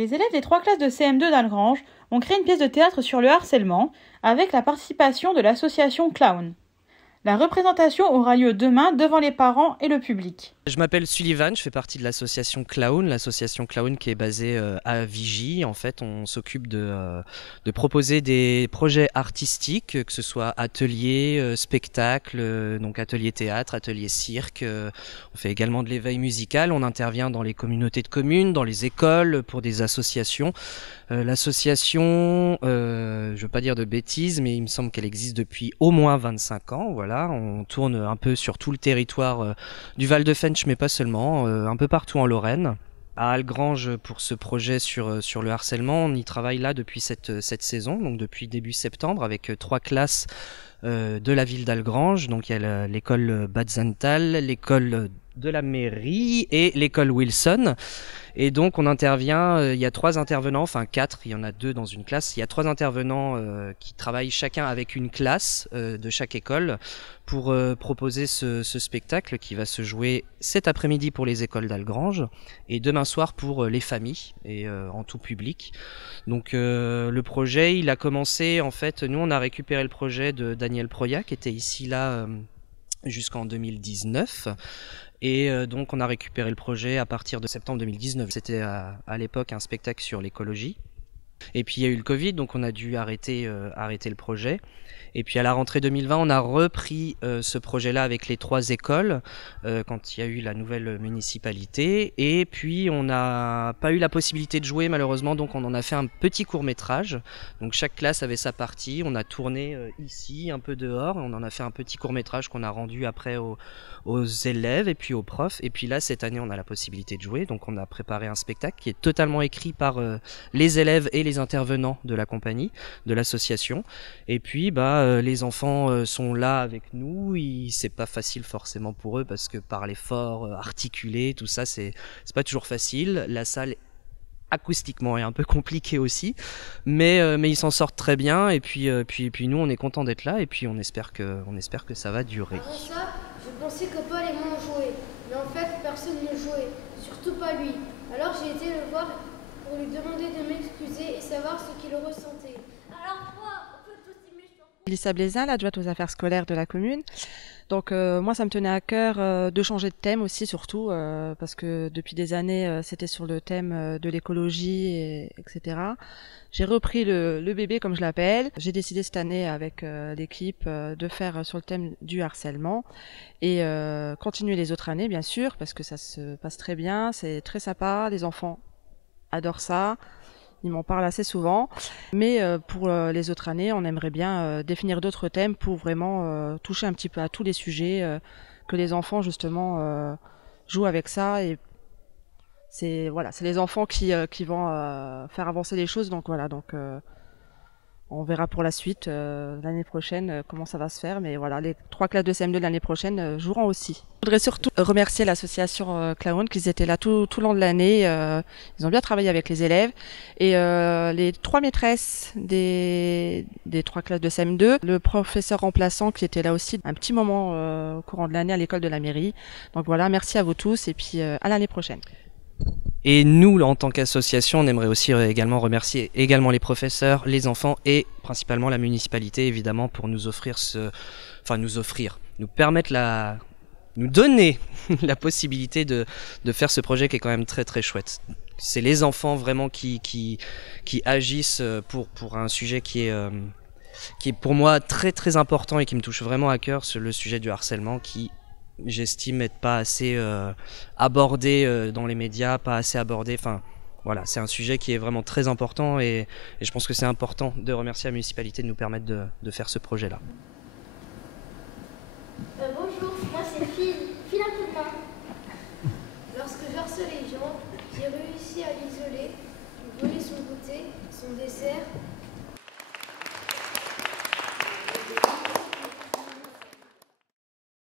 Les élèves des 3 classes de CM2 d'Algrange ont créé une pièce de théâtre sur le harcèlement avec la participation de l'association Clown. La représentation aura lieu demain devant les parents et le public. Je m'appelle Sullivan, je fais partie de l'association Clown qui est basée à Vigy. En fait, on s'occupe de proposer des projets artistiques, que ce soit ateliers, spectacles, donc ateliers théâtre, ateliers cirque. On fait également de l'éveil musical, on intervient dans les communautés de communes, dans les écoles, pour des associations. L'association, je ne veux pas dire de bêtises, mais il me semble qu'elle existe depuis au moins 25 ans. Voilà, on tourne un peu sur tout le territoire du Val-de-Fensch, mais pas seulement, un peu partout en Lorraine. À Algrange, pour ce projet sur le harcèlement, on y travaille là depuis cette saison, donc depuis début septembre, avec 3 classes de la ville d'Algrange. Donc il y a l'école Batzental, l'école de la mairie et l'école Wilson. Et donc on intervient, il y a 3 intervenants, enfin 4, il y en a 2 dans une classe. Il y a 3 intervenants qui travaillent chacun avec une classe de chaque école pour proposer ce spectacle qui va se jouer cet après-midi pour les écoles d'Algrange et demain soir pour les familles et en tout public. Donc le projet, il a commencé, en fait, nous on a récupéré le projet de Daniel Proya qui était ici là jusqu'en 2019. Et donc on a récupéré le projet à partir de septembre 2019. C'était à l'époque un spectacle sur l'écologie. Et puis il y a eu le Covid, donc on a dû arrêter le projet. Et puis à la rentrée 2020, on a repris ce projet-là avec les 3 écoles quand il y a eu la nouvelle municipalité. Et puis on n'a pas eu la possibilité de jouer malheureusement, donc on en a fait un petit court-métrage. Donc chaque classe avait sa partie, on a tourné ici, un peu dehors, on en a fait un petit court-métrage qu'on a rendu après aux élèves et puis aux profs. Et puis là, cette année, on a la possibilité de jouer, donc on a préparé un spectacle qui est totalement écrit par les élèves et les intervenants de la compagnie, de l'association. Et puis les enfants sont là avec nous. C'est pas facile forcément pour eux parce que parler fort, articuler, tout ça, c'est pas toujours facile. La salle acoustiquement est un peu compliquée aussi, mais ils s'en sortent très bien. Et puis nous, on est content d'être là et puis on espère que ça va durer. Avant ça, je pensais que Paul et moi on jouait, mais en fait personne ne jouait, surtout pas lui. Alors j'ai été le voir pour lui demander de m'excuser et savoir ce qu'il ressentait. Alors toi, on peut tous y méchants. Lisa Blaisin, l'adjointe aux affaires scolaires de la commune. Donc moi, ça me tenait à cœur de changer de thème aussi, surtout parce que depuis des années, c'était sur le thème de l'écologie, etc. J'ai repris le bébé, comme je l'appelle. J'ai décidé cette année avec l'équipe de faire sur le thème du harcèlement et continuer les autres années, bien sûr, parce que ça se passe très bien, c'est très sympa, les enfants adorent ça. Ils m'en parlent assez souvent. Mais pour les autres années, on aimerait bien définir d'autres thèmes pour vraiment toucher un petit peu à tous les sujets, que les enfants justement jouent avec ça. Et c'est les enfants qui vont faire avancer les choses. Donc voilà, on verra pour la suite l'année prochaine comment ça va se faire. Mais voilà, les 3 classes de CM2 de l'année prochaine joueront aussi. Je voudrais surtout remercier l'association Clown qui étaient là tout le long de l'année. Ils ont bien travaillé avec les élèves. Et les 3 maîtresses des 3 classes de CM2, le professeur remplaçant qui était là aussi un petit moment au courant de l'année à l'école de la mairie. Donc voilà, merci à vous tous et puis à l'année prochaine. Et nous, en tant qu'association, on aimerait aussi également remercier également les professeurs, les enfants et principalement la municipalité, évidemment, pour nous donner la possibilité de faire ce projet qui est quand même très très chouette. C'est les enfants vraiment qui agissent pour un sujet qui est pour moi très très important et qui me touche vraiment à cœur, sur le sujet du harcèlement qui, j'estime, être pas assez abordé dans les médias, pas assez abordé. Enfin, voilà, c'est un sujet qui est vraiment très important et je pense que c'est important de remercier la municipalité de nous permettre de faire ce projet-là. Bonjour, moi c'est Phil Poupin. Lorsque j'harcelais les gens, j'ai réussi à l'isoler. Je volais son goûter, son dessert